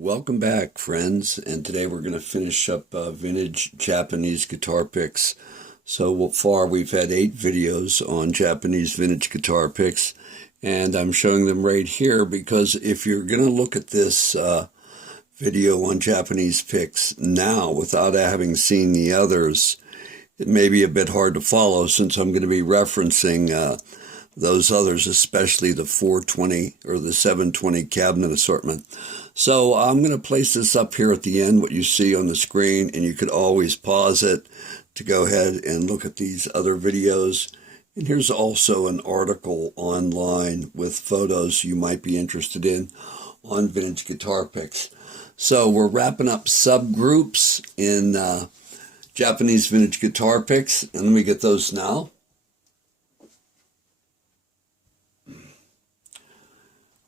Welcome back, friends, and today we're going to finish up vintage Japanese guitar picks. So far we've had 8 videos on Japanese vintage guitar picks, and I'm showing them right here because if you're going to look at this video on Japanese picks now without having seen the others, it may be a bit hard to follow since I'm going to be referencing those others, especially the 420 or the 720 cabinet assortment. So I'm going to place this up here at the end, what you see on the screen, and you could always pause it to go ahead and look at these other videos. And here's also an article online with photos you might be interested in on vintage guitar picks. So we're wrapping up subgroups in Japanese vintage guitar picks, and let me get those now.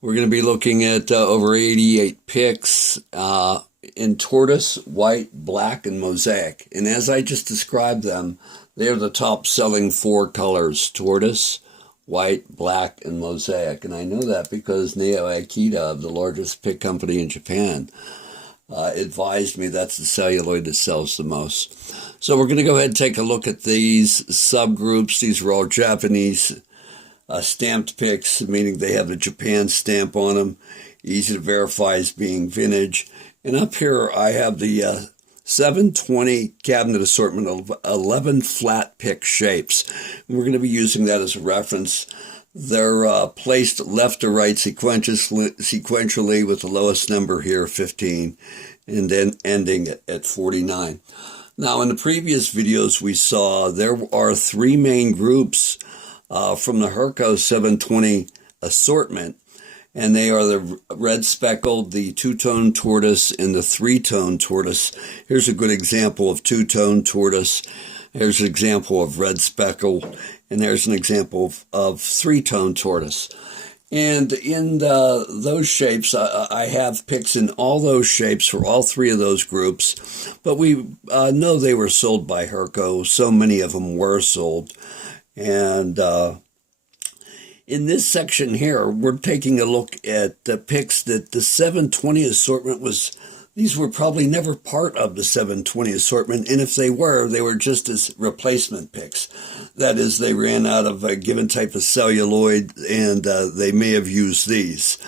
We're going to be looking at over 88 picks in tortoise, white, black, and mosaic. And as I just described them, they're the top selling 4 colors: tortoise, white, black, and mosaic. And I know that because Neo Akita, the largest pick company in Japan, advised me that's the celluloid that sells the most. So we're going to go ahead and take a look at these subgroups. These are all Japanese stamped picks, meaning they have the Japan stamp on them, easy to verify as being vintage. And up here I have the 720 cabinet assortment of 11 flat pick shapes. And we're going to be using that as a reference. They're placed left to right sequentially with the lowest number here, 15, and then ending at 49. Now, in the previous videos we saw there are 3 main groups from the Herco 720 assortment, and they are the red speckled, the 2-tone tortoise, and the 3-tone tortoise. Here's a good example of 2-tone tortoise. Here's an example of red speckled, and there's an example of 3-tone tortoise. And in those shapes, I have picks in all those shapes for all 3 of those groups, but we know they were sold by Herco. So many of them were sold. And in this section here, we're taking a look at the picks that the 720 assortment was. These were probably never part of the 720 assortment, and if they were just as replacement picks. That is, they ran out of a given type of celluloid, and they may have used these.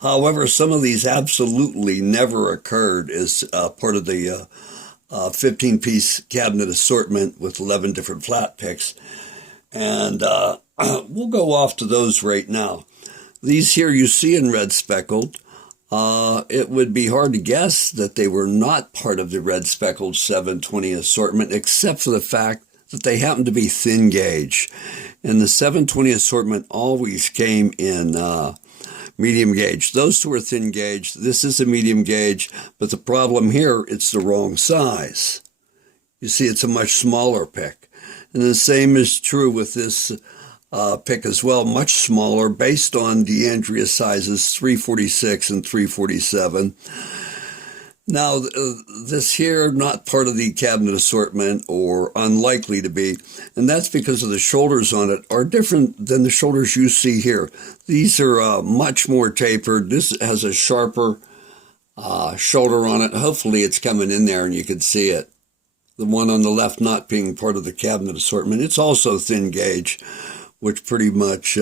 However, some of these absolutely never occurred as part of the 15-piece cabinet assortment with 11 different flat picks. And we'll go off to those right now. These here you see in red speckled. It would be hard to guess that they were not part of the red speckled 720 assortment, except for the fact that they happen to be thin gauge. And the 720 assortment always came in medium gauge. Those 2 are thin gauge. This is a medium gauge, but the problem here, it's the wrong size. You see, it's a much smaller pick. And the same is true with this pick as well, much smaller, based on DeAndrea sizes 346 and 347. Now, this here, not part of the cabinet assortment, or unlikely to be, and that's because of the shoulders on it are different than the shoulders you see here. These are much more tapered. This has a sharper shoulder on it. Hopefully it's coming in there and you can see it. The one on the left not being part of the cabinet assortment. It's also thin gauge, which pretty much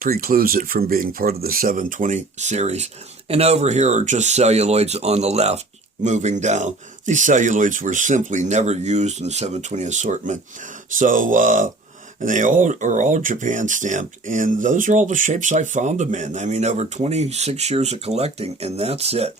precludes it from being part of the 720 series. And over here are just celluloids on the left moving down. These celluloids were simply never used in the 720 assortment. So, and they are all Japan stamped. And those are all the shapes I found them in. I mean, over 26 years of collecting, and that's it.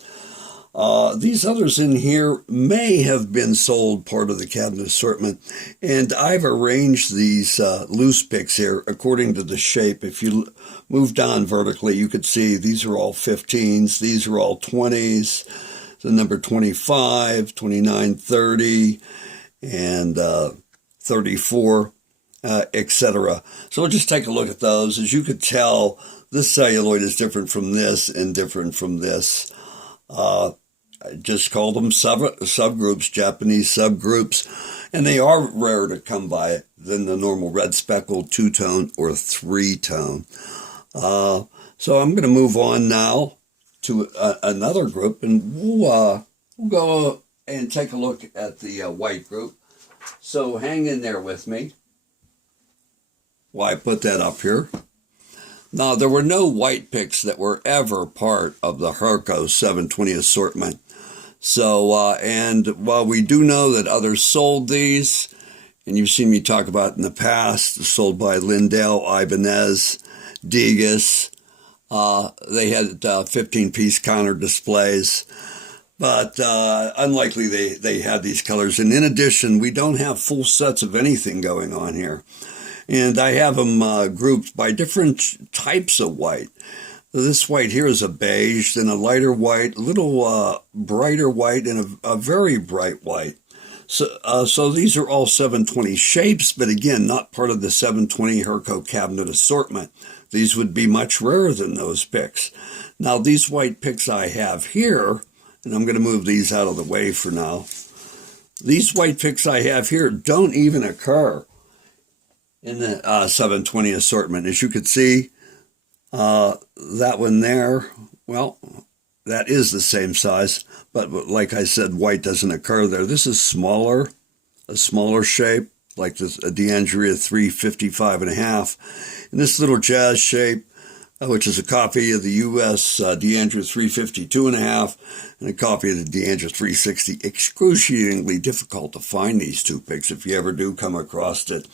These others in here may have been sold part of the cabinet assortment, and I've arranged these loose picks here according to the shape. If you move down vertically, you could see these are all 15s, these are all 20s, the number 25, 29, 30, and 34, etc. So we'll just take a look at those. As you could tell, this celluloid is different from this and different from this. I just call them subgroups, Japanese subgroups, and they are rarer to come by than the normal red speckled 2-tone or 3-tone. So I'm going to move on now to another group, and we'll go and take a look at the white group. So hang in there with me while I put that up here. Now, there were no white picks that were ever part of the Herco 720 assortment. So, and while we do know that others sold these, and you've seen me talk about it in the past, sold by Lindell, Ibanez, Degas, they had 15-piece counter displays, but unlikely they had these colors. And in addition, we don't have full sets of anything going on here. And I have them grouped by different types of white. This white here is a beige, then a lighter white, a little brighter white, and a very bright white. So these are all 720 shapes, but again, not part of the 720 Herco cabinet assortment. These would be much rarer than those picks. Now, these white picks I have here, and I'm going to move these out of the way for now. These white picks I have here don't even occur in the 720 assortment. As you can see, that one there, well, that is the same size, but like I said, white doesn't occur there. This is smaller, a smaller shape, like this a D'Andrea 355.5. And this little jazz shape, which is a copy of the U.S. D'Andrea 352.5 and a copy of the D'Andrea 360. Excruciatingly difficult to find these two picks if you ever do come across it.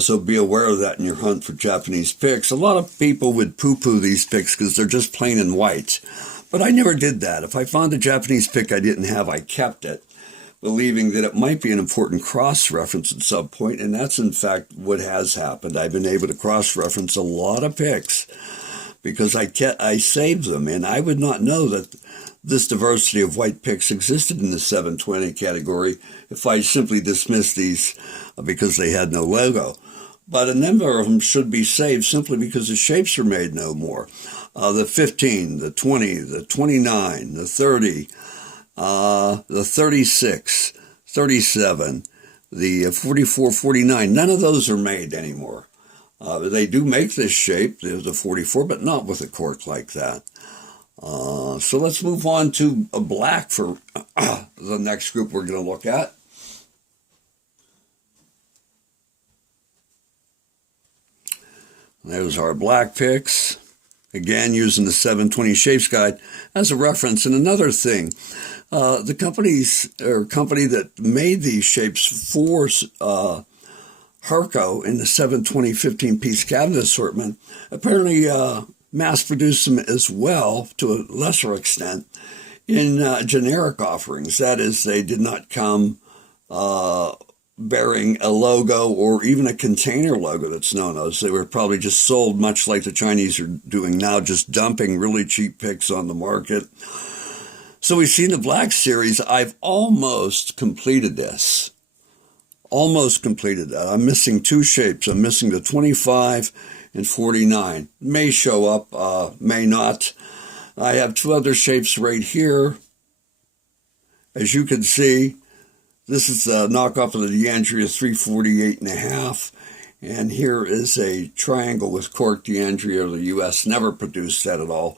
So be aware of that in your hunt for Japanese picks. A lot of people would poo-poo these picks because they're just plain and white. But I never did that. If I found a Japanese pick I didn't have, I kept it, believing that it might be an important cross-reference at some point, and that's in fact what has happened. I've been able to cross-reference a lot of picks because I saved them, and I would not know that this diversity of white picks existed in the 720 category if I simply dismissed these because they had no logo. But a number of them should be saved simply because the shapes are made no more. The 15, the 20, the 29, the 30, the 36, 37, the 44, 49, none of those are made anymore. They do make this shape, the 44, but not with a cork like that. So let's move on to a black for the next group we're going to look at. There's our black picks. Again, using the 720 Shapes Guide as a reference. And another thing, the company that made these shapes for Herco in the 720 15-piece cabinet assortment apparently mass-produced them as well, to a lesser extent, in generic offerings. That is, they did not come bearing a logo or even a container logo that's known as. They were probably just sold much like the Chinese are doing now, just dumping really cheap picks on the market. So we've seen the black series. I've almost completed this. Almost completed that. I'm missing two shapes. I'm missing the 25 and 49. May show up, may not. I have two other shapes right here. As you can see, this is a knockoff of the D'Andrea 348.5. And here is a triangle with cork. D'Andrea of the U.S. never produced that at all.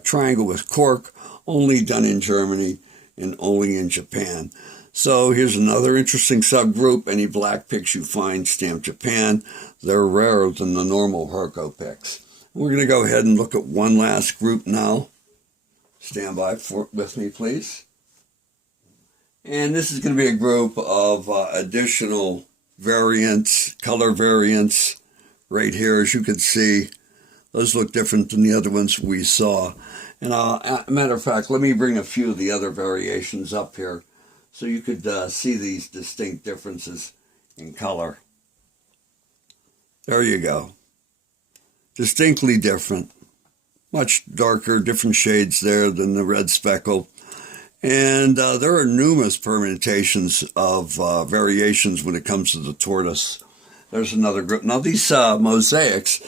Triangle with cork, only done in Germany and only in Japan. So here's another interesting subgroup. Any black picks you find stamped Japan, they're rarer than the normal Herco picks. We're going to go ahead and look at one last group now. Stand by with me, please. And this is going to be a group of additional variants, color variants right here. As you can see, those look different than the other ones we saw. And matter of fact, let me bring a few of the other variations up here so you could see these distinct differences in color. There you go. Distinctly different. Much darker, different shades there than the red speckle. And there are numerous permutations of variations when it comes to the tortoise. There's another group. Now these mosaics,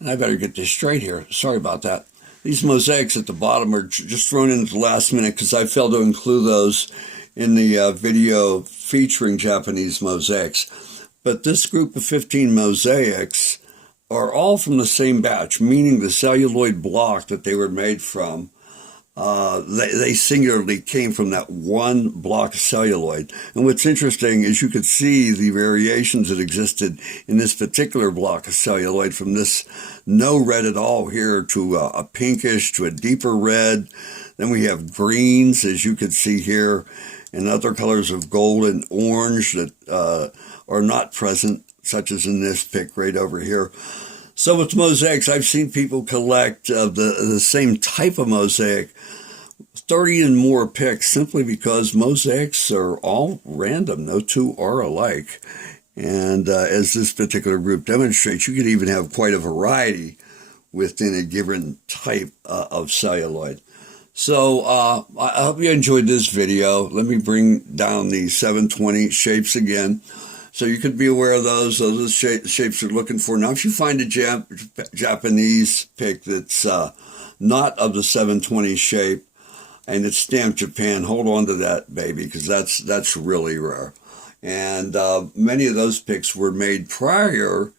and I better get this straight here. Sorry about that. These mosaics at the bottom are just thrown in at the last minute because I failed to include those in the video featuring Japanese mosaics. But this group of 15 mosaics are all from the same batch, meaning the celluloid block that they were made from, they singularly came from that one block of celluloid. And what's interesting is you could see the variations that existed in this particular block of celluloid, from this no red at all here to a pinkish to a deeper red. Then we have greens, as you can see here, and other colors of gold and orange that are not present, such as in this pick right over here. So with mosaics, I've seen people collect the same type of mosaic, 30 and more picks, simply because mosaics are all random. No two are alike. And as this particular group demonstrates, you could even have quite a variety within a given type of celluloid. So I hope you enjoyed this video. Let me bring down the 720 shapes again, so you could be aware of those. Those are the shapes you're looking for. Now, if you find a Japanese pick that's not of the 720 shape and it's stamped Japan, hold on to that, baby, because that's really rare. And many of those picks were made prior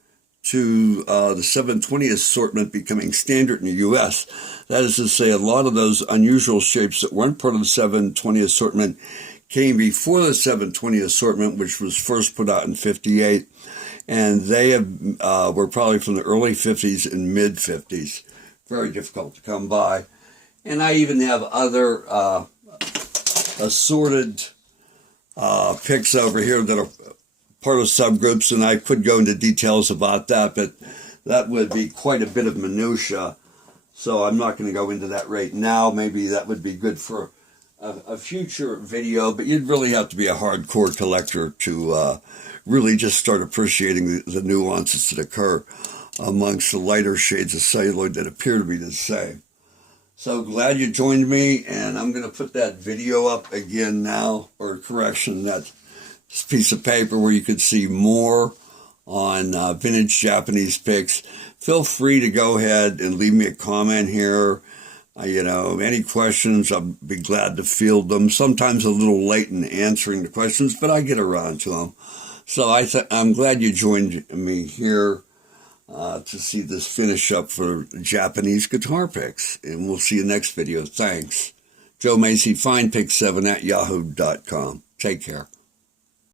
to the 720 assortment becoming standard in the U.S. That is to say, a lot of those unusual shapes that weren't part of the 720 assortment came before the 720 assortment, which was first put out in 58, and they were probably from the early 50s and mid 50s. Very difficult to come by. And I even have other assorted picks over here that are part of subgroups, and I could go into details about that, but that would be quite a bit of minutia, so I'm not going to go into that right now. Maybe that would be good for a future video, but you'd really have to be a hardcore collector to really just start appreciating the nuances that occur amongst the lighter shades of celluloid that appear to be the same. So glad you joined me, and I'm going to put that video up again now, or correction, that piece of paper where you could see more on vintage Japanese picks. Feel free to go ahead and leave me a comment here. Any questions, I'll be glad to field them. Sometimes a little late in answering the questions, but I get around to them. So I'm glad you joined me here to see this finish up for Japanese guitar picks. And we'll see you next video. Thanks. Joe Macy, FindPick7 at yahoo.com. Take care.